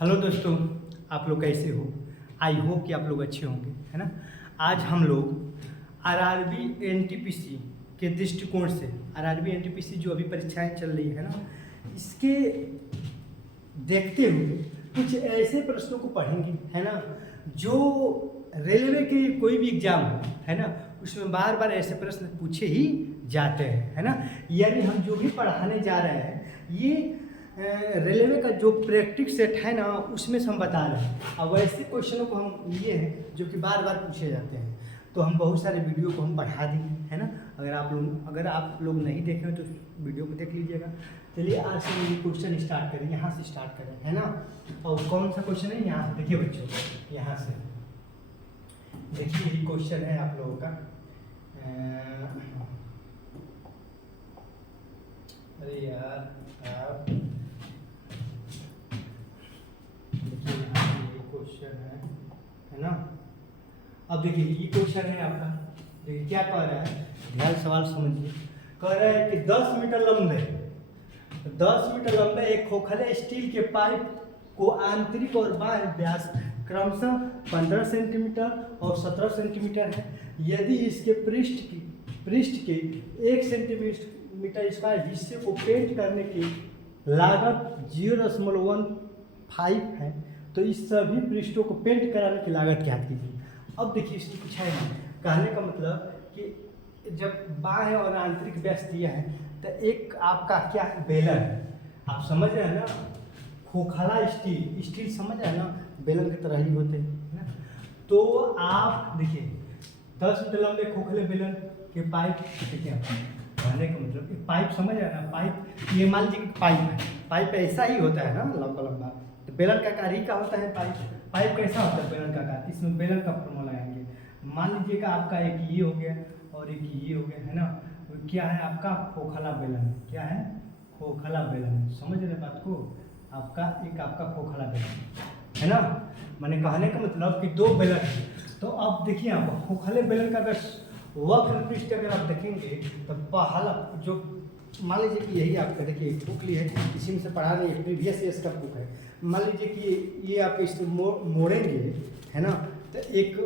Hello दोस्तों, आप लोग कैसे हो। आई होप कि आप लोग अच्छे होंगे, है ना। आज हम लोग आरआरबी एनटीपीसी के दृष्टिकोण से आरआरबी एनटीपीसी जो अभी परीक्षाएं चल रही है ना, इसके देखते हुए कुछ ऐसे प्रश्नों को पढ़ेंगे, है ना, जो रेलवे के कोई भी एग्जाम है ना, उसमें बार बार ऐसे प्रश्न पूछे ही जाते हैं, है ना। यानी हम जो भी पढ़ाने जा रहे हैं ये रेलवे का जो प्रैक्टिस सेट है ना, उसमें से हम बता रहे हैं। अब वैसे क्वेश्चनों को हम लिए हैं जो कि बार बार पूछे जाते हैं, तो हम बहुत सारे वीडियो को हम बढ़ा दिए, है ना। अगर आप लोग नहीं देखे हो तो वीडियो को देख लीजिएगा। चलिए आज से ये क्वेश्चन स्टार्ट करें, यहाँ से स्टार्ट करें, है ना। और कौन सा क्वेश्चन है, यहाँ से देखिए बच्चों, यहाँ से देखिए ये क्वेश्चन है आप लोगों का। अरे यार आप देखिए ये क्वेश्चन है ना। अब देखिए ये क्वेश्चन है आपका, देखिए क्या कह रहा है, ध्यान सवाल समझिए। कह रहा है कि 10 मीटर लंबे एक खोखले स्टील के पाइप को आंतरिक और बाह्य व्यास क्रमशः 15 सेंटीमीटर और 17 सेंटीमीटर है। यदि इसके पृष्ठ के 1 सेंटीमीटर स्क्वायर हिस्से को पेंट करने की लागत 0.15 है, तो इस सभी पृष्ठों को पेंट कराने की लागत क्या कीजिए। अब देखिए इसमें पूछा है, कहने का मतलब कि जब बाह्य और आंतरिक व्यास दिया है तो एक आपका क्या बेलन है, आप समझ रहे हैं ना। खोखला स्टील समझ रहे हैं ना, बेलन की तरह ही होते हैं ना। तो आप देखिए 10 मीटर लंबे खोखले बेलन के पाइप, देखिए कहने का मतलब पाइप समझ रहे हैं ना। पाइप ये मान लीजिए कि पाइप ऐसा ही होता है ना, लंबा लंबा। तो बेलन का आकार ही का होता है पाइप कैसा होता है बेलन का आकार। इसमें बेलन का फॉर्मूला लगाएंगे। मान लीजिएगा आपका एक ये हो गया और एक ये हो गया, है ना। तो क्या है आपका खोखला बेलन, क्या है खोखला बेलन, समझ रहे बात को। आपका खोखला बेलन है ना। मैंने कहने का मतलब कि दो बेलन है। तो अब देखिए आप खोखले बेलन का अगर वक्र पृष्ठ अगर आप देखेंगे तो पहला जो मान लीजिए कि यही आपका देखिए बुक ली है, इसी में से पढ़ा रही है, प्रीवियस ईयर्स का बुक है। मान लीजिए कि ये आप इसमें मोड़ेंगे, है ना, तो एक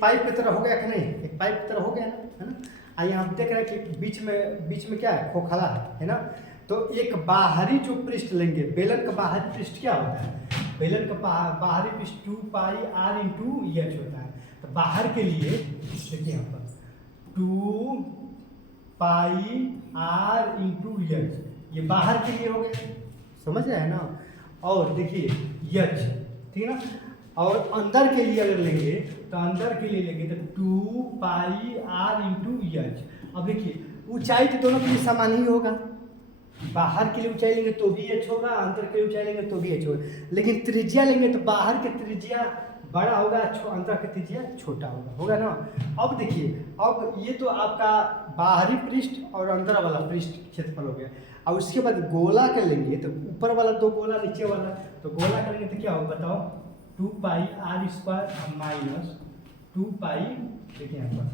पाइप की तरह हो गया कि नहीं, एक पाइप की तरह हो गया ना, है ना। आइए हम देख रहे हैं कि बीच में क्या है, खोखला है ना। तो एक बाहरी जो पृष्ठ लेंगे, बेलन का बाहरी पृष्ठ क्या होता है, बेलन का बाहरी पृष्ठ 2 पाई r इंटू एच होता है। तो बाहर के लिए देखिए यहाँ पर 2 पाई r इंटू एच, ये बाहर के लिए हो गया, समझ रहे हैं ना। और देखिए एच, ठीक है ना। और अंदर के लिए अगर लेंगे तो अंदर के लिए लेंगे तो 2 पाई r इंटू एच। अब देखिए ऊंचाई तो दोनों के लिए समान ही होगा, बाहर के लिए ऊंचाई लेंगे तो भी एच होगा, अंदर के लिए ऊंचाई लेंगे तो भी एच होगा। लेकिन त्रिज्या लेंगे तो बाहर की त्रिज्या बड़ा होगा, अंदर की त्रिज्या छोटा होगा ना। अब देखिए, अब ये तो आपका बाहरी पृष्ठ और अंदर वाला पृष्ठ क्षेत्रफल हो गया। और उसके बाद गोला कर लेंगे तो ऊपर वाला 2 गोला, नीचे वाला, तो गोला करेंगे तो क्या होगा बताओ, 2 पाई r स्क्वायर माइनस 2 पाई, देखिए यहाँ पर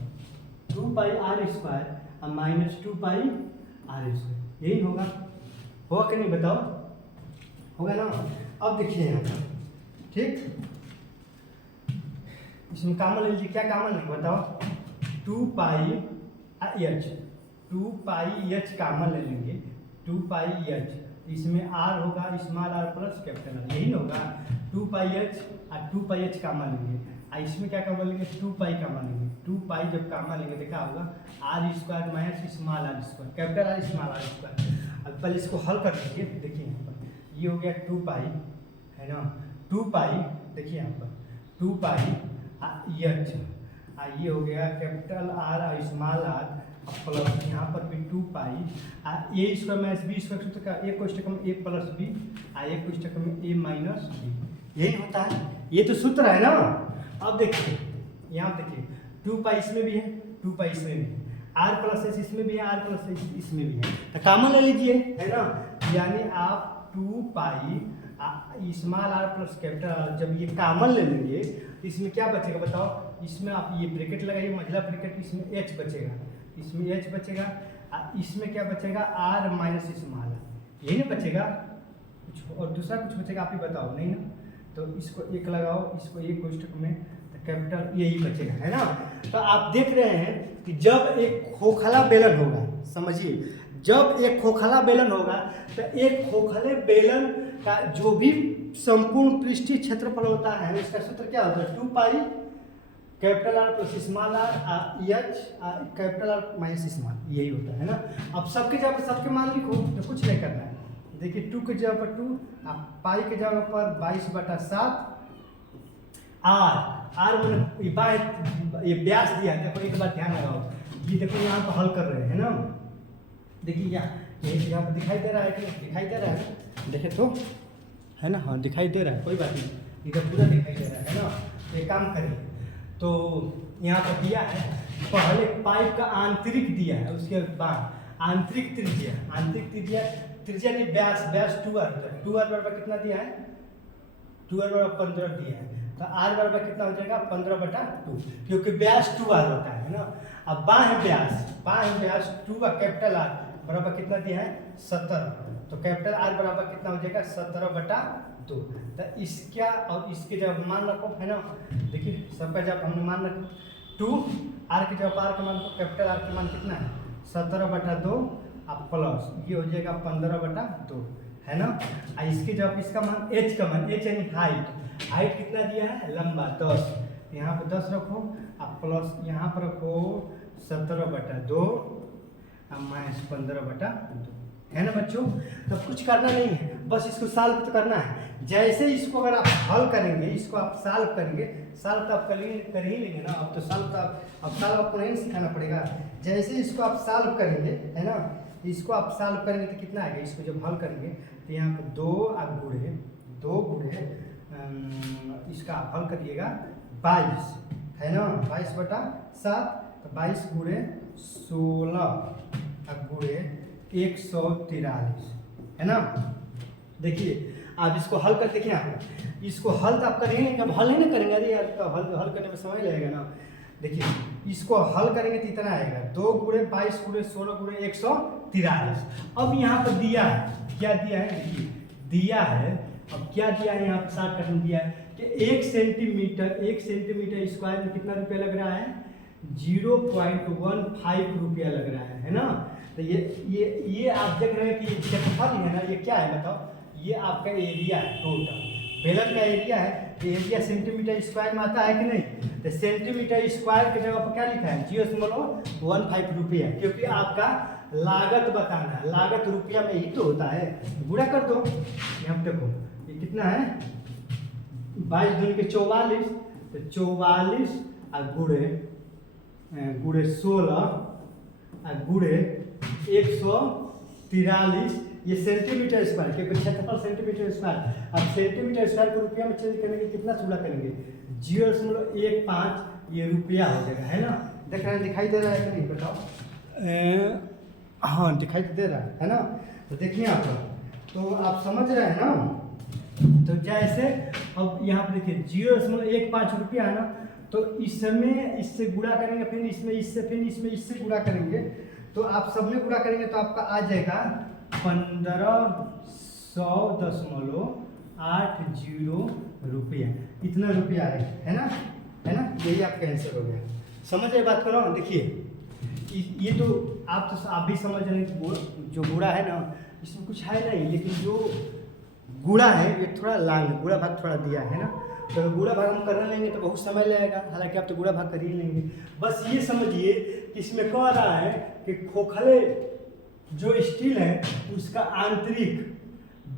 2 पाई r स्क्वायर माइनस 2 पाई r स्क्वायर, यही होगा कि नहीं बताओ, होगा ना। अब देखिए यहाँ पर, ठीक, इसमें कामन ले लीजिए, क्या कामन लेंगे बताओ, 2 पाई h कामन ले लेंगे, 2 पाई h, इसमें r होगा small r plus capital r, यही होगा 2 पाई h और 2 पाई h कामन लेंगे। इसमें क्या कामन लेंगे, 2 पाई कामन लेंगे। 2 पाई जब कामन लेंगे तो क्या होगा, r square minus small r square, capital R small r square. अब पहले इसको हल कर दीजिए, देखिए यहाँ पर ये हो गया 2 पाई, है ना, 2 पाई, देखिए यहाँ पर 2 पाई h, ये हो गया कैपिटल R और स्मॉल r प्लस यहाँ पर भी 2 पाई ए स्क्वायर माइनस बी स्क्वायर सूत्र का एक कोष्ठक में a प्लस बी एक कोष्ठक में a माइनस बी, यही होता है, ये तो सूत्र है ना। अब देखिए यहाँ देखिए 2 पाई इसमें भी है, 2 पाई इसमें भी है, r प्लस एस इसमें भी है, r प्लस एस इसमें भी है, तो कामन ले लीजिए, है ना। यानी आप 2 pi small r plus capital R, जब ये कामन ले लेंगे तो इसमें क्या बचेगा बताओ, इसमें आप ये ब्रैकेट लगाइए, मझला ब्रैकेट, इसमें h बचेगा, इसमें h बचेगा, इसमें क्या बचेगा r माइनस स्मॉल r, यही ना बचेगा, कुछ और दूसरा कुछ बचेगा आप ही बताओ, नहीं ना? तो इसको एक लगाओ, इसको एक कोष्ठक में, तो कैपिटल यही बचेगा, है ना? तो आप देख रहे हैं कि जब एक खोखला बेलन होगा, समझिए, जब एक खोखला बेलन होगा तो एक खोखले बेलन का जो भी संपूर्ण पृष्ठीय क्षेत्रफल होता है इसका सूत्र क्या होता है? 2 pi capital R plus small R H capital R minus small, यही होता है ना। अब सबके जगह पर सबके मान लिखो, तो कुछ नहीं करना है। देखिए 2 के जगह पर 2, पाई के जगह पर 22/7 आर मैंने ये व्यास दिया है। देखो एक बात ध्यान लगाओ, ये देखो यहाँ पर हल कर रहे हैं ना, देखिए यहाँ पर दिखाई दे रहा है कि दिखाई दे रहा है? देखे तो है ना, हाँ दिखाई दे रहा है, कोई बात नहीं, इधर पूरा दिखाई दे रहा है ना। तो एक काम करिए, तो यहाँ पर दिया है पहले पाइप का आंतरिक दिया है, उसके बाद आंतरिक त्रिज्या नहीं व्यास 2r, 2r बराबर कितना दिया है? 2r बराबर 15 दिया है, तो r बराबर कितना हो जाएगा? 15/2, क्योंकि व्यास 2r होता है ना। अब बाह्य व्यास 2 का कैपिटल R बराबर कितना दिया है? 17, तो कैपिटल R बराबर कितना हो जाएगा? 17/2। तो इसका और इसके जब मान रखो, है ना, देखिए सबका जब हमने मान रखो 2r के जब r का मान रखो, कैपिटल R का मान कितना है? 17/2 अब प्लस ये हो जाएगा 15/2, है ना। इसके जब इसका मान h का मान, h यानी हाइट कितना दिया है? लंबा 10, यहाँ पे 10 रखो, अब प्लस यहाँ पर रखो 17/2 माइनस 15/2, है ना बच्चों। तो कुछ करना नहीं है, बस इसको सॉल्व तो करना है। जैसे इसको अगर आप हल करेंगे, इसको आप सॉल्व करेंगे, सॉल्व तो आप कर ही लेंगे ना। अब तो सॉल्व तो अब सॉल्व आपको नहीं सिखाना पड़ेगा। जैसे इसको आप सॉल्व करेंगे, है ना, इसको आप सॉल्व करेंगे तो कितना आएगा? इसको जब हल करेंगे तो यहाँ पर 2 गुणे इसका आप हल करिएगा 22, है ना, 22/7, तो 22 गुणे 16 गुणे 143, है ना। देखिए आप इसको हल कर देखिए, आप इसको हल तो आप कर ही नहीं, अब हल नहीं ना करेंगे, अरे यार तो हल करने में समय लगेगा ना। देखिए इसको हल करेंगे तो इतना आएगा 2 गुणे 22 गुणे 16 गुणे 143। अब यहाँ पर दिया है, क्या दिया है? देखिए दिया है, अब क्या दिया है यहाँ पर शॉर्टकट में दिया है कि 1 सेंटीमीटर स्क्वायर में कितना रुपया लग रहा है? 0.15 रुपया लग रहा है ना। तो ये आप देख रहे हैं कि ये क्षेत्रफल है ना, ये क्या है बताओ? ये आपका एरिया है, टोटल बेलन का एरिया है। एरिया सेंटीमीटर स्क्वायर में आता है कि नहीं? तो सेंटीमीटर स्क्वायर की जगह पर क्या लिखा है? 0.15 रुपया, क्योंकि आपका लागत बताना है, लागत रुपया में ही तो होता है। गुणा कर दो, यहाँ देखो ये कितना है? 22 दूनी के 44, तो 44 और गुणे 16 और गुणे 143, ये सेंटीमीटर स्क्वायर, क्योंकि क्षेत्रफल सेंटीमीटर स्क्वायर। अब सेंटीमीटर स्क्वायर को रुपया में चेंज करने के कितना गुणा करेंगे? 0.15, ये रुपया हो जाएगा, है ना। देख रहे हैं, दिखाई दे रहा है कि नहीं बताओ? हाँ दिखाई दे रहा है ना। तो देखिए आप, तो आप समझ रहे हैं ना। तो जैसे अब यहाँ पर देखिए 0.15 रुपया है ना, तो इसमें इससे गुणा करेंगे, फिर इसमें इससे, फिर इसमें इससे गुणा करेंगे, तो आप सब में गुणा करेंगे तो आपका आ जाएगा 1500.80 रुपया। इतना रुपया है ना, यही आपका आंसर हो गया। समझ रहे बात करो। देखिए ये तो आप भी समझ रहे हैं कि जो गुणा है ना, इसमें कुछ है नहीं, लेकिन जो गुणा है ये थोड़ा लाल है, गुणा भाग थोड़ा दिया है ना। तो गुणा भाग हम करने लेंगे तो बहुत समय लगेगा, हालांकि आप तो गुणा भाग कर ही लेंगे। बस ये समझिए कि इसमें कह रहा है कि खोखले जो स्टील है उसका आंतरिक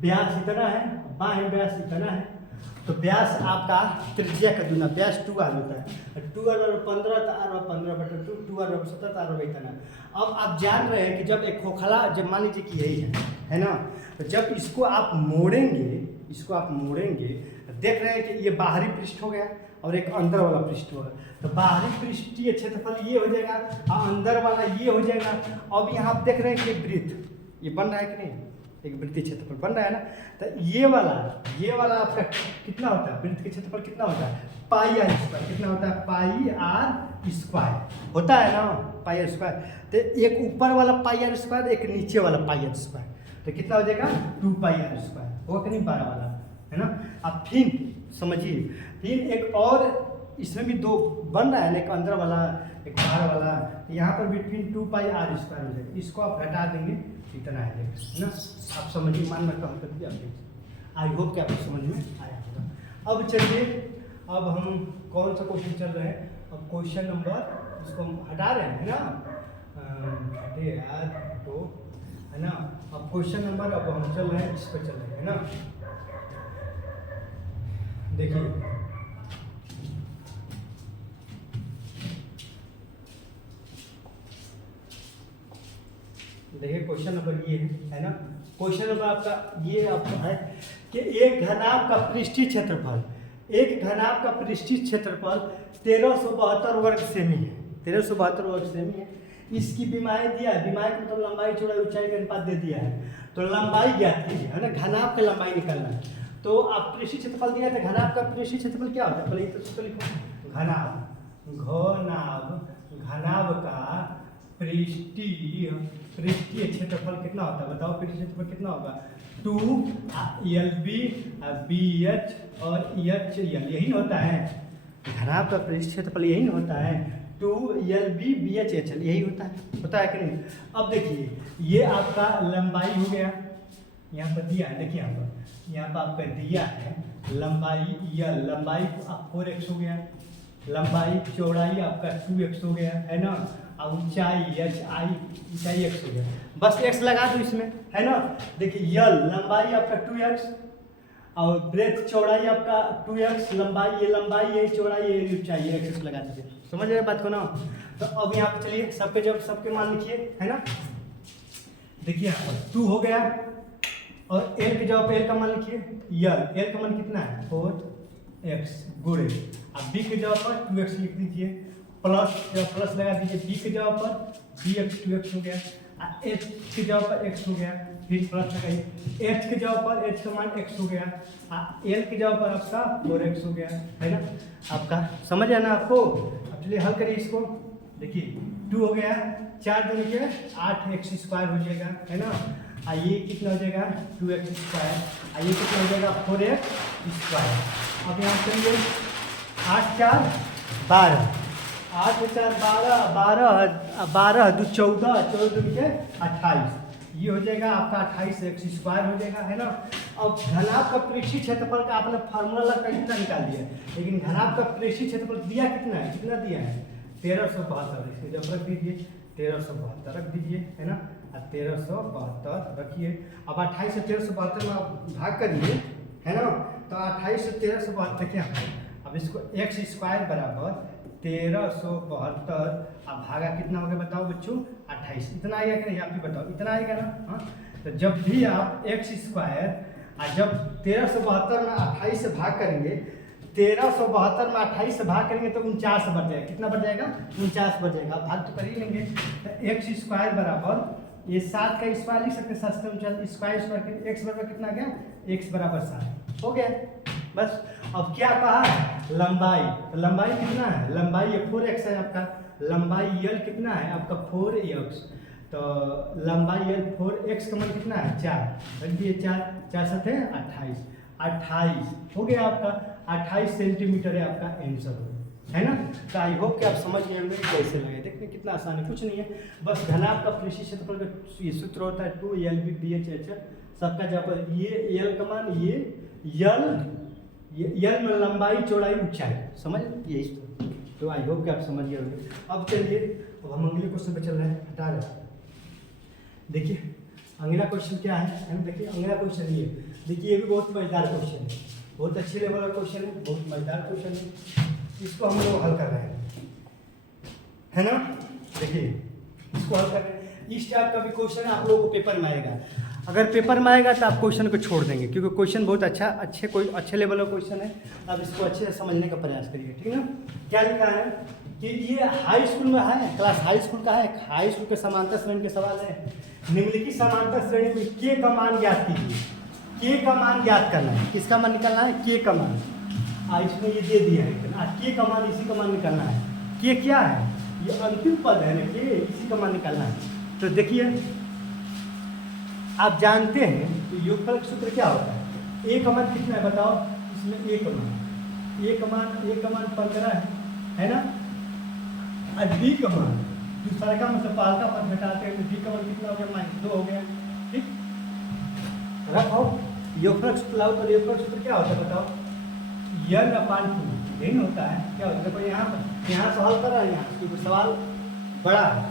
व्यास इतना है, बाह्य व्यास इतना है। तो व्यास आपका त्रिज्या का दुना, व्यास 2r होता है। 2r बराबर 15, तो r बराबर 15/2, 2r बराबर 17, तो r बराबर इतना। अब आप जान रहे हैं कि जब एक खोखला, जब मान लीजिए कि यही है ना, तो जब इसको आप मोड़ेंगे, देख रहे हैं कि ये बाहरी पृष्ठ हो गया और एक अंदर वाला पृष्ठ होगा। तो बाहरी पृष्ठीय क्षेत्रफल ये हो जाएगा और अंदर वाला ये हो जाएगा। अब यहाँ आप देख रहे हैं कि वृत्त ये बन रहा है कि नहीं, एक वृत्तीय क्षेत्रफल बन रहा है ना। तो ये वाला आपका कितना होता है? वृत्त के क्षेत्रफल कितना होता है? पाई आर स्क्वायर। कितना होता है? पाई आर स्क्वायर होता है ना, पाई आर स्क्वायर। तो एक ऊपर वाला पाई आर स्क्वायर, एक नीचे वाला पाई आर स्क्वायर, तो कितना हो जाएगा? 2 पाई आर स्क्वायर। होगा कि नहीं 12 वाला, है ना। अब फिर समझिए, फिर एक और इसमें भी 2 बन रहा है ना, एक अंदर वाला एक बाहर वाला, यहाँ पर भी फिर 2 पाई r स्क्वायर हो जाएगा। इसको आप घटा देंगे इतना आ जाएगा, है ना। आप समझिए, मान में कम कर दिया आप। आई होप कि आपको समझ में आया होगा। अब चलिए, अब हम कौन सा क्वेश्चन चल रहे हैं, अब क्वेश्चन नंबर, इसको हम हटा रहे हैं ना, हटे यार तो, है ना। अब क्वेश्चन नंबर, अब हम चल रहे हैं इस पर चल रहे हैं ना। देखिए देखिए क्वेश्चन नंबर ये है ना। क्वेश्चन नंबर आपका ये आपका है कि एक घनाभ का पृष्ठीय क्षेत्रफल, एक घनाभ का पृष्ठीय क्षेत्रफल 1372 वर्ग सेमी है, 1372 वर्ग सेमी है। इसकी विमाएँ दिया है, विमाएँ का मतलब लंबाई चौड़ाई ऊंचाई का अनुपात दे दिया है। तो लंबाई ज्ञात कीजिए, है ना, घनाभ का लंबाई निकालना है। तो आप पृष्ठीय क्षेत्रफल दिया है, तो घनाभ का पृष्ठीय क्षेत्रफल क्या होता है, पहले तो सूत्र लिखो, घनाभ, घनाभ का पृष्ठीय क्षेत्रफल कितना होता है, बताओ पृष्ठीय क्षेत्रफल कितना होगा, 2 LB BH और HL, यही होता है घनाभ का पृष्ठीय क्षेत्रफल, यही होता है 2LB BH HL, यही होता है कि नहीं। अब देखिए, ये आपका लंबाई हो गया, यहाँ पर दिया है, देखिए यहाँ पर आपका दिया है लंबाई, यह लंबाई आप 4x हो गया, लंबाई चौड़ाई आपका 2x हो गया, है ना, और ऊंचाई ऊंचाई x हो गया। बस x लगा दो इसमें, है ना। देखिए यल लंबाई आपका 2x और ब्रेथ चौड़ाई आपका 2x, लंबाई ये चौड़ाई ये ऊंचाई x लगा दीजिए। समझ रहे बात को ना। तो अब यहाँ पे चलिए सबके मान लिखिए, है ना। देखिए यहाँ पर 2 हो गया, और l के जवाब पे l का मान लिखिए, l का मान कितना है 4x गुणे, अब b के जवाब पर 2x लिख दीजिए, प्लस लगा दीजिए, b के जवाब पर bx 2x हो गया, h के जवाब पर x हो गया, फिर प्लस लगाइए, h के जवाब पर h का मान x हो गया, l के जवाब पर आपका 4x हो गया, है ना। आपका समझ आया ना आपको। अब चलिए हल करिए इसको। देखिए 2 हो गया, 4 दूनी के 8x स्क्वायर हो जाएगा, है ना। ये कितना हो जाएगा 2x स्क्वायर, ये कितना हो जाएगा 4x स्क्वायर। अब यहाँ चलिए 8 4 12, 8 4 12 12 2 14 14 के 28, ये हो जाएगा आपका 28x स्क्वायर हो जाएगा, है ना। अब घनाभ का पृष्ठीय क्षेत्रफल का आपने फार्मूला कितना निकाल दिया, लेकिन घनाभ का पृष्ठीय क्षेत्रफल दिया कितना है, कितना दिया है 1372, इसके जब रख दीजिए 1372 रख दीजिए, है ना, 1372 रखिए। अब 28 से 1372 में आप भाग करिए, है ना, तो 28 से 1372 देखिए। अब इसको x स्क्वायर बराबर 1372, अब भागा कितना हो गया बताओ बच्चों 28, इतना आएगा कि नहीं आप भी बताओ, इतना आएगा ना। हाँ, तो जब भी आप x स्क्वायर जब 1372 में 28 से भाग करेंगे, 1372 में 28 से भाग करेंगे तो 49 बढ़ जाएगा, कितना बढ़ जाएगा 49 बढ़ जाएगा। भाग तो कर ही लेंगे, तो x स्क्वायर बराबर ये 7 का स्क्वायर लिख सकते हैं, 7 स्क्वायर x बराबर कितना गया, x बराबर 7 हो गया बस। अब क्या कहा लंबाई, तो लंबाई कितना है, लंबाई 4x है आपका, लंबाई l कितना है आपका 4x, तो लंबाई l 4x का मान कितना है 4, रख दिए 4 7 है 28 हो गया आपका, 28 सेंटीमीटर है आपका आंसर, है ना। तो आई होप कि आप समझ गए होंगे कैसे लगे, देखने कितना आसान है, कुछ नहीं है, बस घनाभ का पृष्ठीय क्षेत्रफल का ये सूत्र होता है 2LB BH HL, सबका जब ये l का मान, ये l में लंबाई चौड़ाई ऊंचाई, समझ यही तो आई होप कि आप समझ गए होंगे। अब चलिए, अब हम अगले क्वेश्चन पे चल रहे हैं, हटा रहे हैं। देखिए अगला क्वेश्चन क्या है ना, देखिए अगला क्वेश्चन ये, देखिए ये भी बहुत मजेदार क्वेश्चन है, बहुत अच्छे लेवल का क्वेश्चन है, बहुत मजेदार क्वेश्चन है, इसको हम लोग हल कर रहे हैं, है ना। देखिए इसको हल कर रहे हैं, इस टाइप का भी क्वेश्चन आप लोगों को पेपर में आएगा, अगर पेपर में आएगा तो आप क्वेश्चन को छोड़ देंगे, क्योंकि क्वेश्चन बहुत अच्छे लेवल का क्वेश्चन है, आप इसको अच्छे से समझने का प्रयास करिए, ठीक है ना। क्या लिखा है कि ये हाई स्कूल में है, क्लास हाई स्कूल का है, हाई स्कूल के समांतर श्रेणी के सवाल है। निम्नलिखित समांतर श्रेणी में के का मान ज्ञात कीजिए, के का मान ज्ञात करना है, किसका मान निकालना है, के का मान, इसमें ये दे दिया है, के का मान इसी का मान निकालना है, के क्या है ये अंतिम पद है ना, के इसी का मान निकालना है। तो देखिए आप जानते हैं कि योगफल का सूत्र क्या होता है, ए का मान कितना है बताओ, इसमें ए का मान 15 है ना। और डी का मान दूसरा का मतलब पाल का पद घटाते हैं तो डी का मान कितना हो गया, -2 हो गया। ठीक, रखो योगफल सूत्र लाओ। तो योगफल सूत्र क्या होता है बताओ, n/2 यही होता है। क्या होता है देखो, यहाँ सवाल कर रहा है, यहाँ क्योंकि सवाल बड़ा है,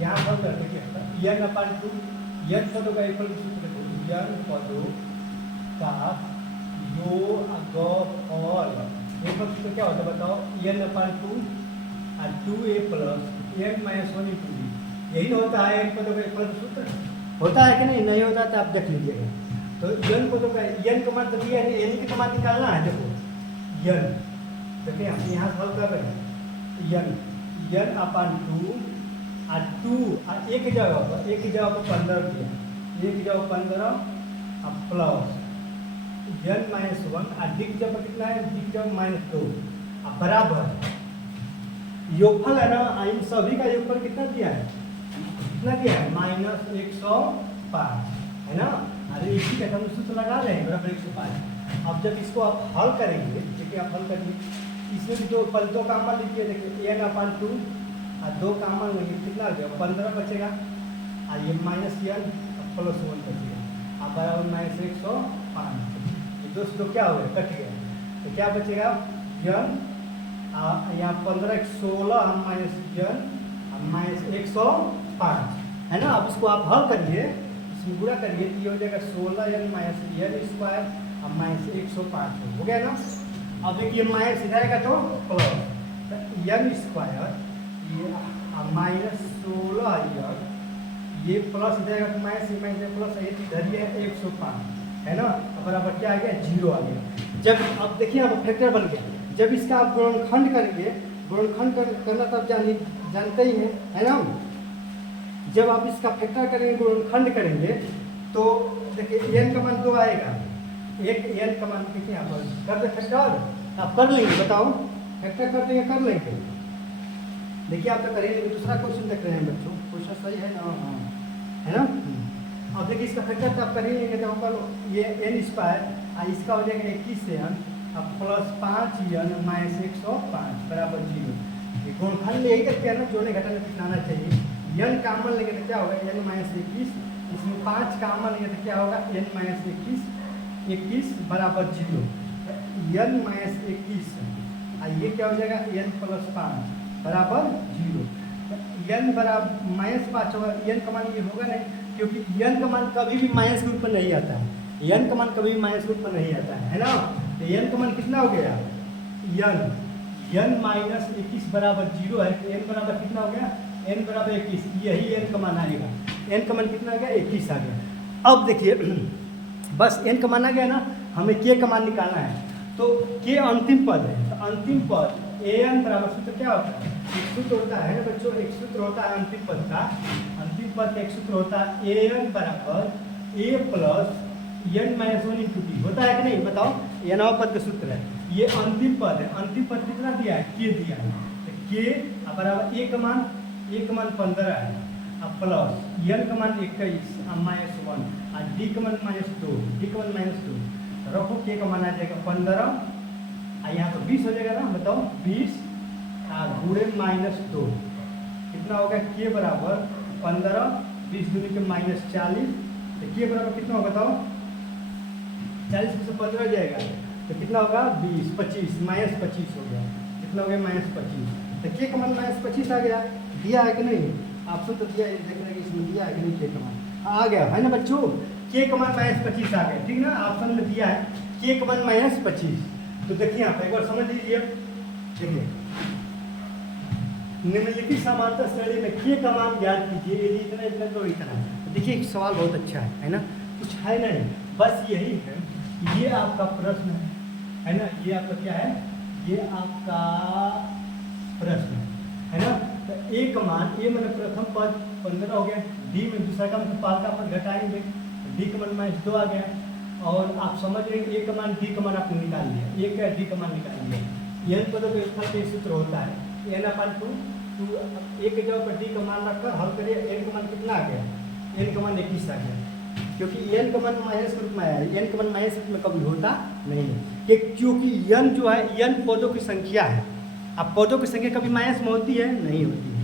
यहाँ सवाल करके क्या होता है, n/2 n पदों का योगफल सूत्र देखो, n पदों का योगफल। योगफल सूत्र क्या होता है बताओ, n/2 और 2a प्लस n - 1 × d, यही होता है n पदों का योगफल सूत्र। होता है कि नहीं होता तो आप देख लीजिएगा। तो n पदों का n का मान तो दिया है, n का मान निकालना है। देखो n, देखिए हम यहाँ हल कर रहे हैं, n/2 और 2 और एक जगह पर 15 दिया, एक जगह 15 और प्लस n - 1 और डी की जगह पर कितना है, डी की जगह -2 और बराबर योगफल है ना। इन सभी का योगफल कितना दिया है, कितना दिया है, -105 है ना। अरे इसी का हम सूत्र लगा रहे हैं, बराबर 105। अब जब इसको आप हल करेंगे, देखिए आप हल करिए, इसमें भी दो कामन लीजिए, देखिए n/2 और 2 कामन लेंगे, कितना हो जाएगा, 15 बचेगा और ये -n + 1 बचेगा और बराबर -105। ये दोस्तों क्या हो गया, कट गया। तो क्या बचेगा, n यहाँ 15 × 16 -105 है ना। अब इसको आप हल करिए, इसमें गुणा करिए तो ये हो जाएगा 16n - n² और -105 हो गया ना। अब देखिए माइनस इधर आएगा तो प्लस n² ये -16n, ये प्लस इधर आएगा तो माइनस प्लस ये इधर ही है 105 है ना। बराबर क्या आ गया, 0 आ गया। जब अब देखिए अब फैक्टर बन गया, जब इसका आप गुणनखंड करेंगे, गुणनखंड करना तब जानते ही हैं है ना। जब आप इसका फैक्टर करेंगे, गुणनखंड करेंगे तो देखिए n का मान 2 आएगा, एक n का मान कितने यहाँ पर कर दे फैक्टर, आप कर लेंगे, बताओ फैक्टर कर देंगे, कर लेंगे। देखिए आप तो करेंगे, दूसरा क्वेश्चन देख रहे हैं बच्चों, क्वेश्चन सही है ना, है ना। अब देखिए इसका फैक्टर तो आप कर ही लेंगे, तो पर ये n² और इसका हो जाएगा 21n अब प्लस 5n - 105 बराबर 0। ये गुणनखंड यही करके है ना, जोड़ने घटाने घटाना चाहिए। n कामन लेंगे तो क्या होगा, n - 21, इसमें 5 कामन लेंगे तो क्या होगा, n - 21 बराबर 0। n - 21 और ये क्या हो जाएगा, n + 5 बराबर 0। n बराबर -5 होगा, n का मान ये होगा नहीं, क्योंकि n का मान कभी भी माइनस रूप में नहीं आता है, n का मान कभी भी माइनस रूप में नहीं आता है ना। तो n का मान कितना हो गया, n - 21 बराबर 0 है, तो n बराबर कितना हो गया, n बराबर 21, यही n का मान आएगा। n का मान कितना आ गया, 21 आ गया। अब देखिए बस n का मान आ गया ना, हमें k का मान निकालना है। तो k अंतिम पद है, तो अंतिम पद an बराबर सूत्र क्या होता है, एक सूत्र होता है ना बच्चों, एक सूत्र होता है अंतिम पद का, अंतिम पद का एक सूत्र होता है an बराबर a प्लस n - 1 × d, होता है कि नहीं बताओ, ये नवा पद का सूत्र है। ये अंतिम पद है, अंतिम पद कितना दिया है, k दिया है, तो k बराबर a का मान 15 है अब प्लस n का मान 21 और -1 और d का मान -2, d का मान -2, रखो k का मान आ जाएगा 15 और यहाँ पर 20 हो जाएगा ना, बताओ 20 गुणे -2 कितना होगा, k बराबर 15, 20 दूनी के -40, तो k बराबर कितना होगा बताओ, 40 में से 15 हो जाएगा तो कितना होगा, 20, 25 -25 हो गया, कितना हो गया -25। तो k का मान -25 आ गया, दिया है कि नहीं, ऑप्शन तो दिया है, देख रहे हैं कि इसमें दिया है कि नहीं, k का मान आ गया है ना बच्चों, k का मान -25 आ गया, ठीक ना, ऑप्शन में दिया है k का मान -25। तो देखिए आप एक बार समझ लीजिए, देखिए निम्नलिखित समांतर श्रेणी में k का मान ज्ञात कीजिए, यदि इतना इतना तो इतना है। तो देखिए एक सवाल बहुत अच्छा है ना, कुछ है नहीं, बस यही है, ये आपका प्रश्न है ना, ये आपका क्या है, ये आपका प्रश्न है ना। तो a का मान, a मैंने प्रथम पद 15 हो गया, d में दूसरा का मतलब पाल का पद घटाएंगे, d का मान -2 आ गया, और आप समझ रहे हैं a का मान d का मान आपने निकाल लिया, a का d का मान निकाल लिया। n पदों के स्थल पे सूत्र होता है n/2, a के जगह पर d का मान रखकर हल करिए, n का मान कितना आ गया, n का मान 21 आ गया। क्योंकि एन का मान माइनस रूप में आया है, एन का मान माइनस रूप में कभी होता नहीं है कि क्योंकि एन जो है एन पदों की संख्या है। अब पदों की संख्या कभी माइनस में होती है, नहीं होती है।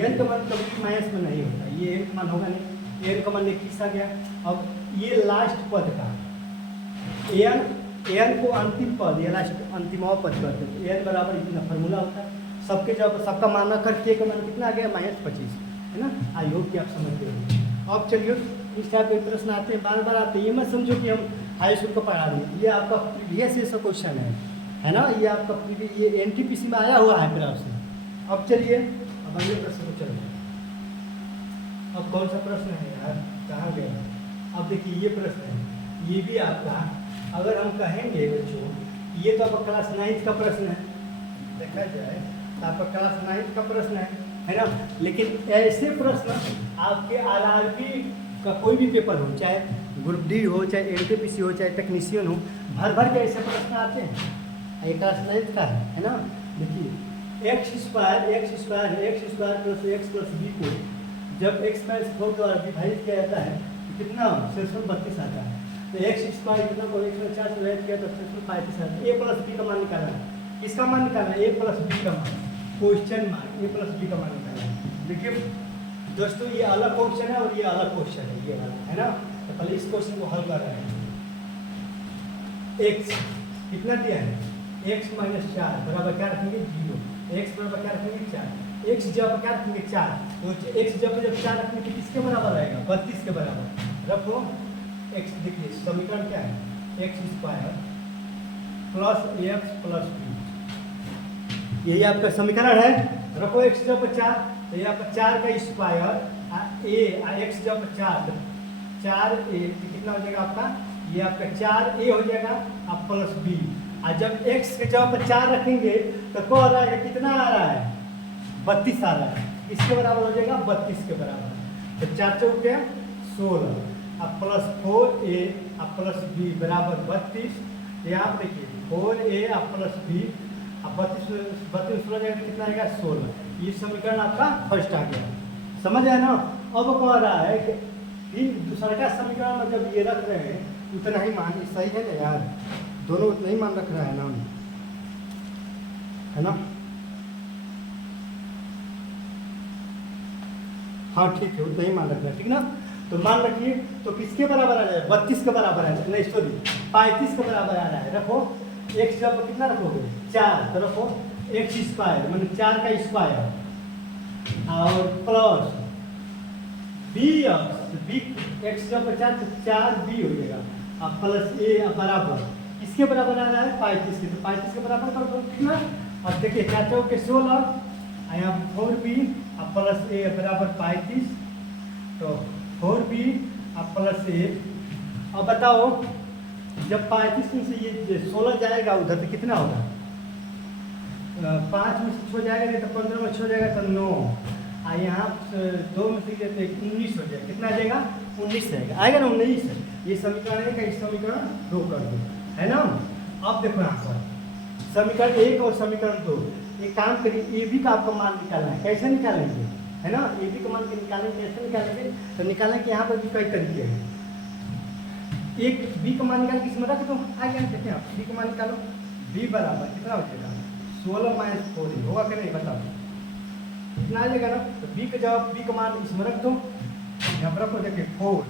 एन का मान कभी भी माइनस में नहीं होता, ये एन का मान होगा नहीं। एन का मान 21 आ गया। अब ये लास्ट पद का एन को अंतिम पद या लास्ट अंतिम पद करते हैं तो एन बराबर इतना फार्मूला होता है। सबके जब सबका मानना करके का मान कितना आ गया -25 है ना। आई होप कि आप समझते हो। अब चलिए इस टाइप के प्रश्न आते हैं, बार बार आते हैं। ये मत समझो कि हम हाई स्कूल का पढ़ा रहे हैं, ये आपका प्रीवियस ईयर का क्वेश्चन है ना। ये आपका ये NTPC में आया हुआ है प्रश्न। अब चलिए अब अगले प्रश्न को चलते हैं। अब कौन सा प्रश्न है यार, कहाँ गया? अब देखिए ये प्रश्न है, ये भी आपका अगर हम कहेंगे बच्चों, ये तो आपका क्लास 9 का प्रश्न है, देखा जाए तो आपका क्लास 9 का प्रश्न है ना। लेकिन ऐसे प्रश्न आपके RRB का कोई भी पेपर हो, चाहे ग्रुप डी हो, चाहे NTPC हो, चाहे टेक्नीशियन हो, भर भर के ऐसे प्रश्न आते हैं। ये क्लास 9 का है ना। देखिए x square plus x plus b को जब एक्स स्क्वायर 4 द्वारा विभाजित किया जाता है तो कितना 632 आता है। तो एक्स स्क्वायर कितना को 104 से विभाजित किया तो 635 आता है। ए प्लस बी का मान निकालना है। किसका मान निकालना है? ए प्लस बी का मान, क्वेश्चन मार्क ए प्लस बी का मान निकालना है। देखिए दोस्तों ये अलग क्वेश्चन है और ये अलग क्वेश्चन है, ये वाला है ना। तो पहले इस क्वेश्चन को हल कर रहे हैं। एक्स कितना दिया है? x - 4 बराबर क्या रखेंगे 0। x बराबर क्या रखेंगे 4। x जब क्या रखेंगे 4, तो x जब 4 रखेंगे तो किसके बराबर आएगा? 32 के बराबर। रखो x, देखिए समीकरण क्या है? x square plus x plus b, यही आपका समीकरण है। रखो x जब 4 तो ये आपका 4 का स्क्वायर x जब 4 4a कितना हो जाएगा आपका? ये आपका 4a हो जाएगा अब प्लस b। और जब x के जगह पर 4 रखेंगे तो क्या आ रहा है? कितना आ रहा है? 32 आ रहा है। इसके बराबर हो जाएगा 32 के बराबर। तो 4 चौके 16 अब प्लस 4a अब प्लस b बराबर 32। यहाँ पर देखिए 4a अब प्लस b अब 32 16 जाएगा कितना आएगा? 16। ये समीकरण आपका फर्स्ट आ गया, समझ आया ना। अब कह रहा है कि फिर दूसरा का समीकरण में जब ये रख रहे हैं उतना ही मान, सही है ना यार, दोनों उतना ही मान रख रहा है ना, है ना। हाँ ठीक है, उतना ही मान रख रहा है, ठीक ना। तो मान रखिए तो किसके बराबर आ रहा है? 32 के बराबर आ रहा है, नहीं सॉरी 35 के बराबर आ रहा है। रखो x जब कितना रखोगे 4 तो रखो x स्क्वायर मतलब 4 का स्क्वायर और प्लस b x जब 4 तो 4b हो जाएगा अब प्लस a बराबर किसके बराबर आ रहा है? 35 के। तो 35 के बराबर कर दो कितना। और देखिए 4 चौके 16 यहाँ 4b अब प्लस a बराबर 35। तो 4b अब प्लस a। अब बताओ जब 35 में से ये 16 जाएगा उधर तो कितना होगा? 5 में से 6 जाएगा नहीं तो 15 में 6 जाएगा तो 9। और यहाँ 2 में से 19 हो जाएगा। कितना आ जाएगा? 19 जाएगा, आएगा ना 19। ये समीकरण 1 का इस समीकरण 2 कर दो, है ना। अब देखो यहाँ पर समीकरण 1 और समीकरण 2, एक काम करिए ए बी का आपको मान निकालना है। कैसे निकालेंगे, है ना। ए बी का मान निकालेंगे, कैसे निकालेंगे? तो निकालें कि यहाँ पर भी कई तरीके हैं। एक बी का मान निकाल किस में रख दो, आ गया। देखिए आप बी का मान निकालो, बी बराबर कितना हो जाएगा? 16 - 4 होगा कि नहीं बताओ, कितना आ जाएगा ना। तो बी का जवाब बी का मान इसमें रख दो, यहाँ पर रखो देखिए 4।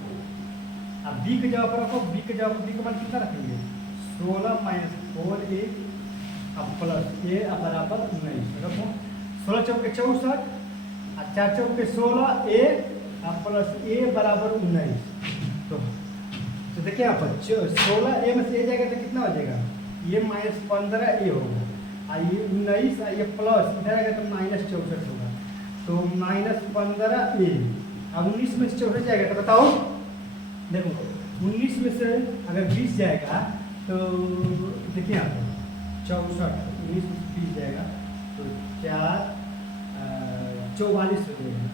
अब बी के जवाब पर रखो, बी के जवाब बी का मान कितना रखेंगे? 16 - 4a अब प्लस a अब बराबर 19। रखो 16 चौके 64 और 4 चौके 16a अब प्लस a बराबर 19। तो देखिए यहाँ पर 16a में से a जाएगा तो कितना हो जाएगा? ये -15a होगा और ये 19 और ये प्लस इधर आएगा तो -64 होगा। तो -15a अब 19 में से 64 जाएगा तो बताओ। देखो 19 में से अगर 20 जाएगा तो देखिए यहाँ पर 64 19 में से 20 जाएगा तो 4 44 हो जाएगा।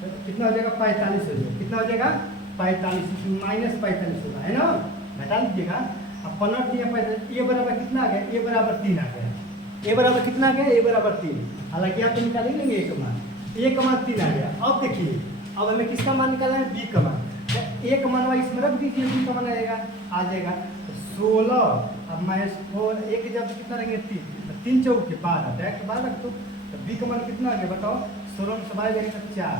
तो कितना हो जाएगा? 45 हो जाएगा। कितना हो जाएगा? 45 -45 होगा, है ना। घटा लीजिएगा। अब पलट दिया 45, ए बराबर कितना आ गया? ए बराबर 3 आ गया। ए बराबर कितना आ गया? ए बराबर 3। हालांकि आप तो निकाल ही लेंगे ए का मान 3 आ गया। अब देखिए अब हमें किसका मान निकालना है? बी का मान। ए का मान इसमें रख दीजिए, बी का मान आएगा आ जाएगा। तो 16 अब -4 एक जब कितना रहेंगे 3, तो 3 चौक के 12 डायरेक्ट 12 रख दो। तो बी का मान कितना आ गया बताओ, 16 में 12 जाएगा 4।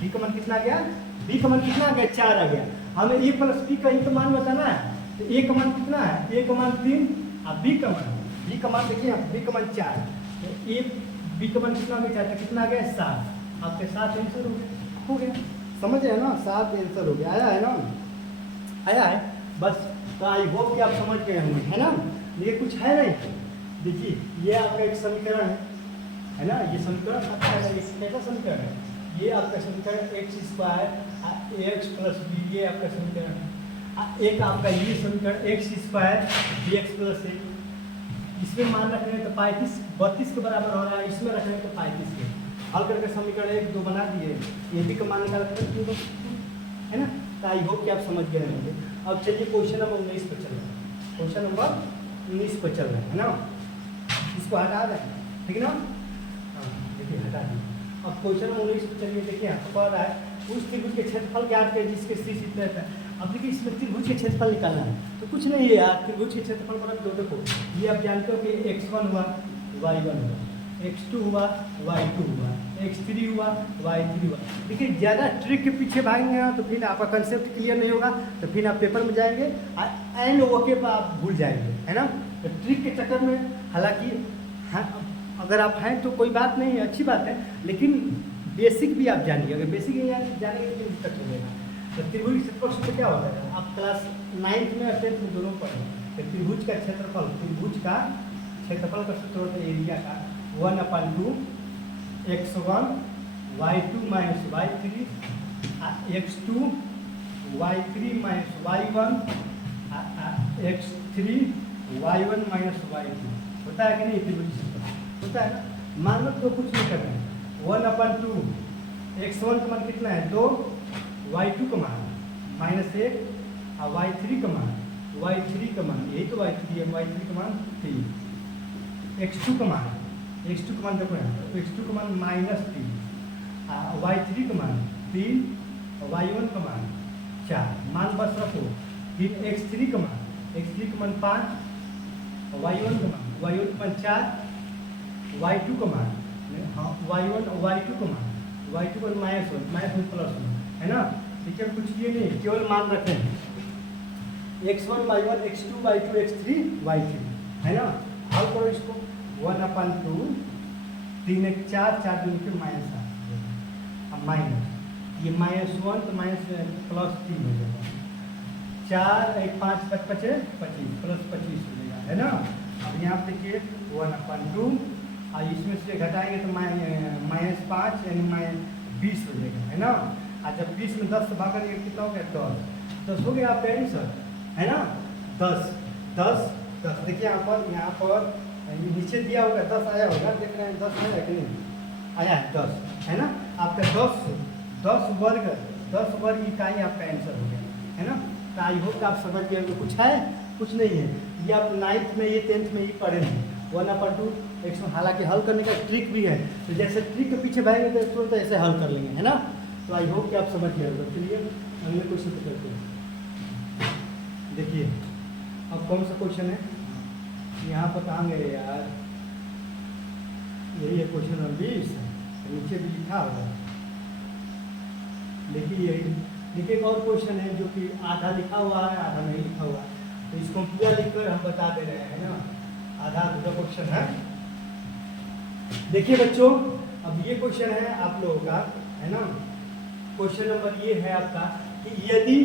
बी का मान कितना आ गया, बी का मान कितना आ गया 4 आ गया। हमें ए प्लस बी का एक मान बताना है। तो ए का मान कितना है, ए का मान 3 और बी का मान देखिए, बी का मान 4। तो ए बी का मान कितना आ गया 4, तो कितना आ गया 7। आपके 7 आंसर हो गया, समझ रहे हैं ना, 7 आंसर हो गया। आया है ना, आया है बस। तो आई होप कि आप समझ गए होंगे, है ना। ये कुछ है नहीं, देखिए ये आपका एक समीकरण है ना, ये समीकरण आपका है, कैसा समीकरण है ये आपका समीकरण x² x + b, ये आपका समीकरण है। एक आपका ये समीकरण x² dx + a, इसमें मान रख रहे हैं तो 32 के बराबर हो रहा है, इसमें रख रहे हैं तो 35 के। हल करके समीकरण 1 2 बना दिए, ये भी का मान निकाल कर है ना। तो आई होप कि आप समझ गए होंगे। अब चलिए क्वेश्चन नंबर 19 पर चल रहे हैं, क्वेश्चन नंबर 19 पर चल रहे हैं, है ना। इसको हटा दें, ठीक है ना, हाँ देखिए हटा दिए। अब क्वेश्चन नंबर 19 पर चलिए, देखिए यहाँ पर रहा है उस त्रिभुज के क्षेत्रफल ज्ञात करें जिसके शीर्ष इतना रहता है। अब देखिए इसमें त्रिभुज के क्षेत्रफल निकालना है, तो कुछ नहीं है यार, त्रिभुज के क्षेत्रफल पर दो देखो, ये आप जानते हो कि x1 हुआ y1 हुआ, x2 हुआ y2 हुआ, x3 हुआ y3 हुआ। देखिए ज़्यादा ट्रिक के पीछे भागेंगे ना तो फिर आपका कंसेप्ट क्लियर नहीं होगा, तो फिर आप पेपर में जाएंगे एंड ओके पर आप भूल जाएंगे, है ना। तो ट्रिक के चक्कर में हालांकि हाँ, अगर आप हैं तो कोई बात नहीं है, अच्छी बात है, लेकिन बेसिक भी आप जानिए। अगर बेसिक नहीं जानेंगे तो दिक्कत हो जाएगा। तो त्रिभुज क्षेत्रफल सूत्र क्या होता है, आप क्लास 9th में और 10th में दोनों पढ़े। तो त्रिभुज का क्षेत्रफल, त्रिभुज का क्षेत्रफल का सूत्र होता है एरिया का 1/2 x1 y2 - y3 x2 y3 - y1 x3 y1 - y2 होता है कि नहीं, त्रिभुज क्षेत्रफल होता है ना। मान लो तो कुछ नहीं करना है, 1/2 x1 का मान कितना है 2, y2 का मान -1 और y3 का मान यही तो y3 है, y3 का मान 3, x2 का मान देखो यहाँ तो x2 का मान -3, y3 का मान 3 और y1 का मान 4, मान बस रखो। फिर x3 का मान 5 और y1 का मान 4, y2 का मान हाँ y1 और y2 का मान -1 +1 है ना। देखिए हम कुछ किए नहीं, केवल मान रखे हैं x1 y1 x2 y2 x3 y3, है ना। हल करो इसको, 1/2 3 1 4 4 2 के -8, अब माइनस ये -1 तो +3 हो जाएगा, 4 1 5 5 25 +25 हो जाएगा, है ना। अब यहाँ पे देखिए 1/2 और इसमें से घटाएंगे तो -5 यानी -20 हो जाएगा, है ना। और जब 20 में 10 से भागा देंगे कितना हो गया 10 हो गया आपका आंसर, है ना। 10 देखिए यहाँ पर नीचे दिया होगा 10 आया होगा, देख रहे हैं 10 आया कि नहीं आया है 10, है ना। आपका 10 वर्ग इकाई आपका आंसर हो गया, है ना। तो आई होप आप समझ गए होंगे। कुछ है, कुछ नहीं है, ये आप 9th में ये 10th में ही पढ़े हैं 1/2 x1। हालांकि हल करने का ट्रिक भी है, तो जैसे ट्रिक के पीछे भागेंगे तो तुरंत ऐसे हल कर लेंगे, है ना। तो आई होप कि आप समझ गए होंगे। चलिए अगले क्वेश्चन पे करते हैं। देखिए अब कौन सा क्वेश्चन है, यहाँ पर कहाँ गए यार, यही है क्वेश्चन नंबर 20, नीचे भी लिखा होगा, देखिए यही। देखिए एक और क्वेश्चन है जो कि आधा लिखा हुआ है आधा नहीं लिखा हुआ, तो इसको पूरा लिखकर हम बता दे रहे हैं ना, आधा अधूरा क्वेश्चन है। देखिए बच्चों अब ये क्वेश्चन है आप लोगों का, है ना। क्वेश्चन नंबर ये है आपका कि यदि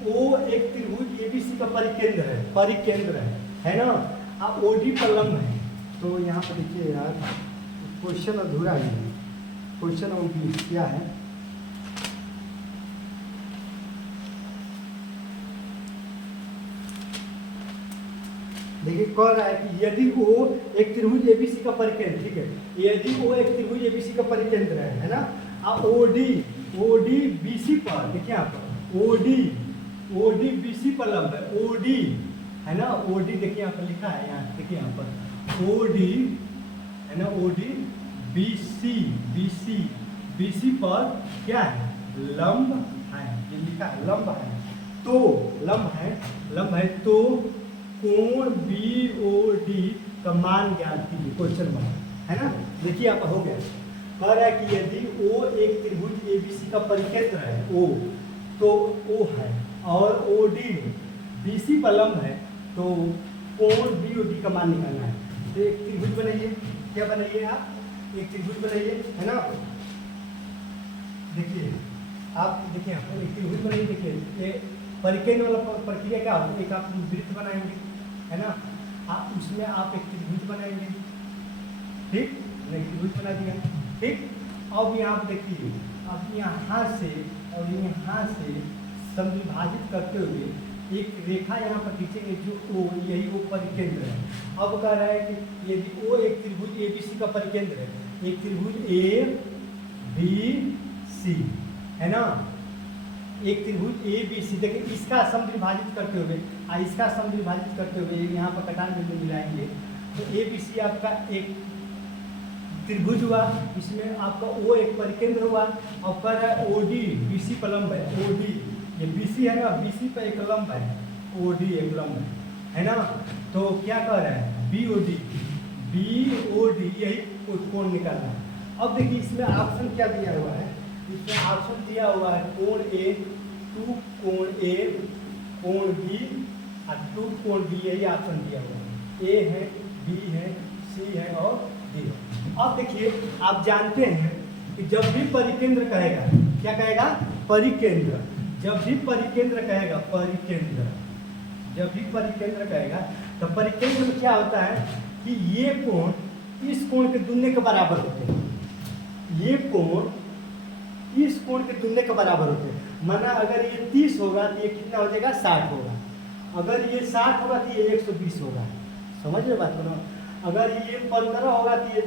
O एक त्रिभुज ABC का परिकेंद्र है ना, आप OD पर लंब है, तो यहाँ पर देखिए यार क्वेश्चन अधूरा ही है। क्वेश्चन नंबर 20 क्या है, देखिए कह रहा है कि यदि O एक त्रिभुज ABC का परिकेंद्र, ठीक है, यदि O एक त्रिभुज ABC का परिकेंद्र है ना, आप OD BC पर, देखिए यहाँ पर OD BC पर लंब है, OD है ना, OD देखिए यहाँ पर लिखा है, यहाँ देखिए यहाँ पर OD है ना, OD BC पर क्या है लंब है, ये लिखा है लंब है, तो लंब है तो कोण BOD का मान ज्ञात कीजिए, क्वेश्चन बना है ना। देखिए आप हो गया, कह रहा है कि यदि O एक त्रिभुज ABC का परिकेंद्र है O, तो O है और OD BC पर लंब है, तो कोण BOD का मान निकालना है। तो एक त्रिभुज बनाइए, क्या बनाइए आप, एक त्रिभुज बनाइए, है ना। देखिए आप देखिए एक त्रिभुज बनाइए, देखिए परिकेंद्र वाला प्रक्रिया क्या होती है, एक आप वृत्त बनाएंगे, है ना, आप उसमें आप एक त्रिभुज बनाएंगे, ठीक, एक त्रिभुज बना दिया, ठीक। अब यहाँ देखिए, अब यहाँ से और यहाँ से समविभाजित करते हुए एक रेखा यहाँ पर खींचेंगे जो O, यही वो परिकेंद्र है। अब कह रहा है कि यदि O एक त्रिभुज ABC का परिकेंद्र है, एक त्रिभुज ABC है ना, एक त्रिभुज ABC, देखिए इसका समविभाजित करते हुए इसका समविभाजित करते हुए यहाँ पर कटान बिंदु मिलाएंगे, तो ABC आपका एक त्रिभुज हुआ, इसमें आपका O एक परिकेंद्र हुआ, और पर OD BC पर लंब है, OD ये BC है ना, BC पर एक लंब है, OD एक लंब है ना। तो क्या कह रहा है, BOD यही कोण निकालना है। अब देखिए इसमें ऑप्शन क्या दिया हुआ है, इसमें ऑप्शन दिया हुआ है कोण A, 2 कोण A, कोण B और 2 कोण B, यही ऑप्शन दिया हुआ है। A है, B है, C है और D है। अब देखिए आप जानते हैं कि जब भी परिकेंद्र कहेगा, क्या कहेगा, परिकेंद्र, जब भी परिकेंद्र कहेगा, परिकेंद्र, जब भी परिकेंद्र कहेगा तो परिकेंद्र में क्या होता है कि ये कोण इस कोण के दुगने के बराबर होते हैं, ये कोण इस कोण के दुगने के बराबर होते हैं। माना अगर ये 30 होगा तो ये कितना हो जाएगा, 60 होगा, अगर ये 60 होगा तो ये 120 होगा, समझ रहे बात को ना। अगर ये 15 होगा तो ये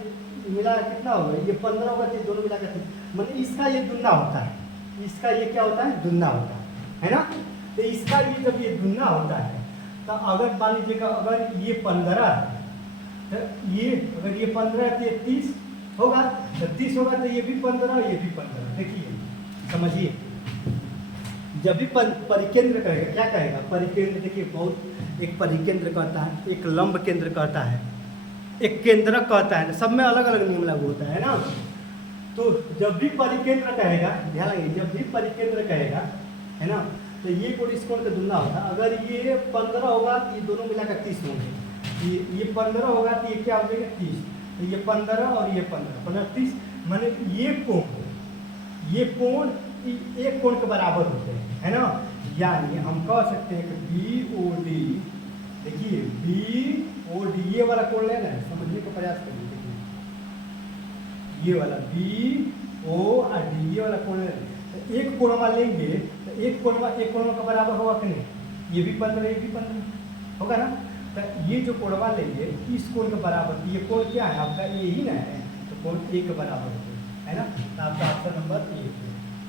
मिला कितना होगा, ये 15 होगा तो ये दोनों मिला कर, मतलब इसका ये दुगना होता है, इसका ये क्या होता है, दुगना होता है ना। तो इसका ये जब ये दुगना होता है तो अगर मान लीजिएगा अगर ये 15 तो ये अगर ये 15 तो ये 30 होगा, तो 30 होगा तो ये भी 15 ये भी 15। देखिए समझिए, जब भी परिकेंद्र कहेगा, क्या कहेगा, परिकेंद्र, देखिए बहुत, एक परिकेंद्र कहता है, एक लंब केंद्र कहता है, एक केंद्रक कहता है, सब में अलग अलग नियम लागू होता है ना। तो जब भी परिकेंद्र कहेगा, ध्यान लगे, जब भी परिकेंद्र कहेगा, है ना, तो ये कोण इस कोण का दुगना होगा। अगर ये 15 होगा तो ये दोनों मिलाकर 30 होंगे, ये 15 होगा तो ये क्या हो जाएगा, 30, तो ये 15 और ये 15 30, माने ये कोण एक कोण के बराबर होते हैं, है ना। यानी हम कह सकते हैं कि BOD, देखिए BOD ये वाला कोण लेना है, समझने का प्रयास करिए, देखिए ये वाला BOD ये वाला कोण लेना है, तो एक कोणवा लेंगे तो एक कोणवा का बराबर होगा कि नहीं, ये भी 15 ये भी 15 होगा ना। तो ये जो कोणवा लेंगे इस कोण के बराबर, ये कोण क्या है आपका, ये ही ना है, तो कोण A के बराबर होगा, है ना। तो आपका ऑप्शन नंबर A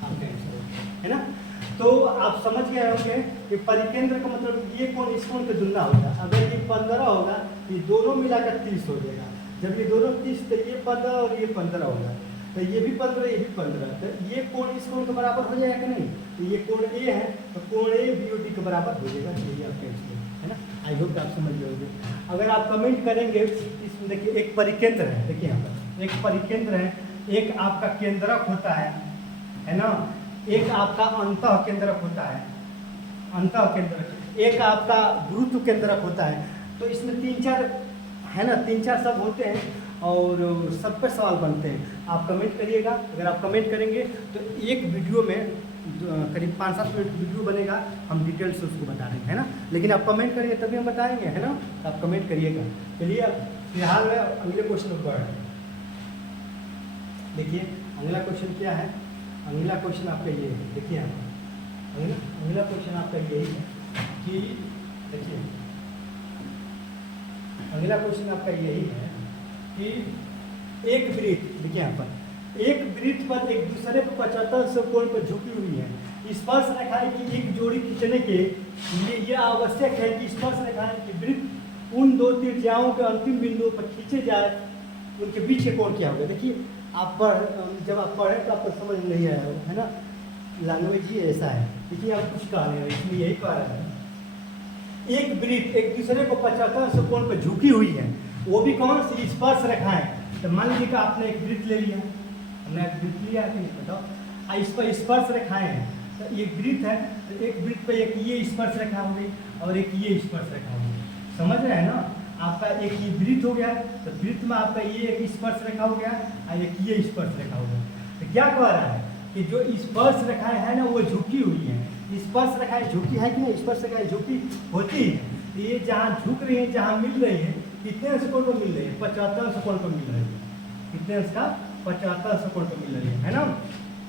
आपका आंसर है ना। तो आप समझ गए होंगे कि परिकेंद्र का मतलब ये कोण इस कोण के दुगना होगा। अगर ये 15 होगा तो ये दोनों मिलाकर 30 हो जाएगा, जब ये दोनों 30 तो ये 15 और ये 15 होगा, तो ये भी 15 ये भी 15, तो ये कोण इस कोण के बराबर हो जाएगा कि नहीं। तो ये कोण A है तो कोण A BOD के बराबर हो जाएगा, यही आपका आंसर है ना। आई होप आप समझ गए होंगे। अगर आप कमेंट करेंगे, इसमें देखिए एक परिकेंद्र है, देखिए यहाँ पर एक परिकेंद्र है, एक आपका केंद्रक होता है ना, एक आपका अंतः केंद्रक होता है, अंतः केंद्रक, एक आपका गुरुत्व केंद्रक होता है। तो इसमें 3-4 है ना, 3-4 सब होते हैं और सब पे सवाल बनते हैं। आप कमेंट करिएगा, अगर आप कमेंट करेंगे तो एक वीडियो में करीब 5-7 मिनट वीडियो बनेगा, हम डिटेल से उसको बता देंगे, है ना। लेकिन आप कमेंट करिए तभी हम बताएंगे, है ना। आप कमेंट करिएगा। चलिए फिलहाल में अगले क्वेश्चन पर बढ़, देखिए अगला क्वेश्चन क्या है। अगला क्वेश्चन आपका ये है, देखिए यहाँ अगला क्वेश्चन आपका यही है कि देखिए अगला क्वेश्चन आपका यही है कि एक वृत्त, देखिए यहाँ पर एक वृत्त पर एक दूसरे पर 75 कोण पर झुकी हुई है। स्पर्श रेखाएं की एक जोड़ी खींचने के लिए यह आवश्यक है कि स्पर्श रेखाएं की वृत्त उन दो त्रिज्याओं के अंतिम बिंदुओं पर खींचे जाए, उनके बीच के कोण क्या होगा। देखिए आप जब आप पढ़े तो आपको समझ नहीं आया, है ना, लैंग्वेज ही ऐसा है। देखिए आप कुछ कह रहे हैं, इसमें यही कह रहे हैं एक वृत्त एक दूसरे को 75 कोण पर झुकी हुई है, वो भी कौन सी स्पर्श रेखाएं। तो मान लीजिए कि आपने एक वृत्त ले लिया, हमने एक वृत्त लिया है, बताओ इस पर स्पर्श रेखाएं हैं। तो एक वृत्त है तो एक वृत्त पे एक ये स्पर्श रेखा हो गई और एक ये स्पर्श रेखा हो गई, समझ रहे हैं ना। आपका एक ये वृत्त हो गया तो वृत्त में आपका ये एक स्पर्श रेखा हो गया और एक ये स्पर्श रेखा हो गया। तो क्या कह रहा है कि जो स्पर्श रेखाएं है ना वो झुकी हुई है, स्पर्श रेखाएं झुकी है कि नहीं, स्पर्श रेखाएं झुकी होती है। तो ये जहाँ झुक रही है, जहाँ मिल रही है, कितने अंश कोण पर मिल रही है, 75 कोण पर मिल रही है। कितने अंश का 75 कोण पर मिल रही है ना,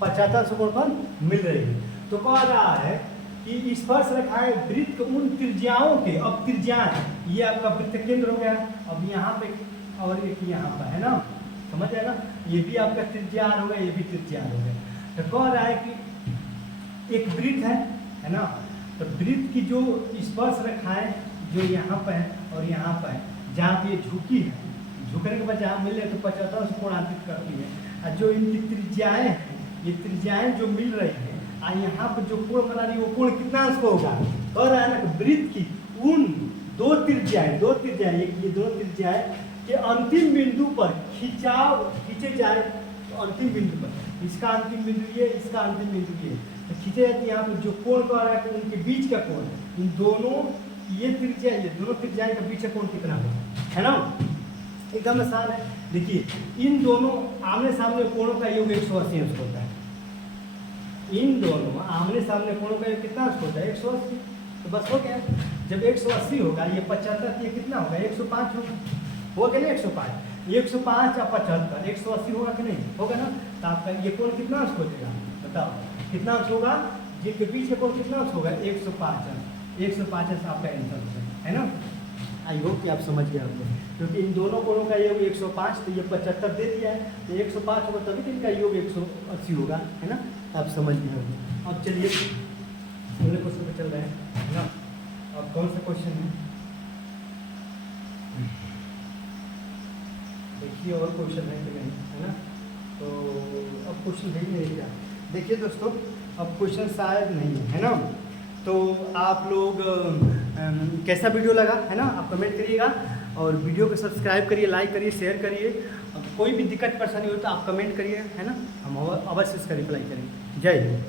75 कोण पर मिल रही है। तो कह रहा है कि स्पर्श रेखाएं वृत्त उन त्रिज्याओं के, अब त्रिज्याएं ये आपका वृत्त केंद्र हो गया, अब यहाँ पे और एक यहाँ पर है ना, समझ आए ना, ये भी आपका त्रिज्या हो गया, ये भी त्रिज्या हो गया। तो कह रहा है कि एक वृत्त है ना, तो वृत्त की जो स्पर्श रेखाएं जो यहाँ पर है और यहाँ पर है, जहाँ पे ये झुकी है, झुकने के बाद जहाँ मिल रहे तो 75 कोण अंकित करती है। और जो इनकी त्रिज्याएं हैं, ये त्रिज्याएं जो मिल रही है और यहाँ पर जो कोण बना रही है वो कोण कितना अंश को होगा, कह रहा है ना कि वृत्त की उन दो त्रिज्याएं एक ये दोनों त्रिज्याएं के अंतिम बिंदु पर खींचे जाए, तो अंतिम बिंदु पर इसका अंतिम बिंदु ये, इसका अंतिम बिंदु ये, तो खींचे जाते यहाँ पे जो कोण कह रहा है कि उनके बीच का कोण, इन दोनों ये त्रिज्या, ये दोनों त्रिज्याएं का बीच का कोण कितना है ना, एकदम आसान है। देखिए इन दोनों आमने सामने कोणों का योग 180 अंश होता है, इन दोनों आमने सामने कोणों का योग कितना अंश होता है, 180। तो बस हो गया, जब 180 होगा, ये 75 ये कितना होगा, 105 होगा कि नहीं, 105 या 75 180 होगा कि नहीं होगा ना। तो आपका ये कोण कितना अंश हो जाएगा, बताओ कितना अंश होगा, जिनके बीच का कोण कितना अंश होगा, 105 अंश, 105 अंश आपका आंसर है ना। आई होप कि आप समझ गए होंगे, क्योंकि इन दोनों कोणों का योग 105, तो ये 75 दे दिया है, तो 105 होगा तभी तो इनका योग 180 होगा, है ना, आप समझ गए होंगे। अब चलिए अगले क्वेश्चन पे चल रहे हैं, है ना। अब कौन सा क्वेश्चन है, देखिए और क्वेश्चन है कि नहीं, है ना। तो अब क्वेश्चन है ही नहीं क्या, देखिए दोस्तों अब क्वेश्चन शायद नहीं है ना। तो आप लोग कैसा वीडियो लगा, है ना, आप कमेंट करिएगा और वीडियो को सब्सक्राइब करिए, लाइक करिए, शेयर करिए। कोई भी दिक्कत परेशानी हो तो आप कमेंट करिए, है ना, हम अवश्य इसका रिप्लाई करेंगे। जय हिंद।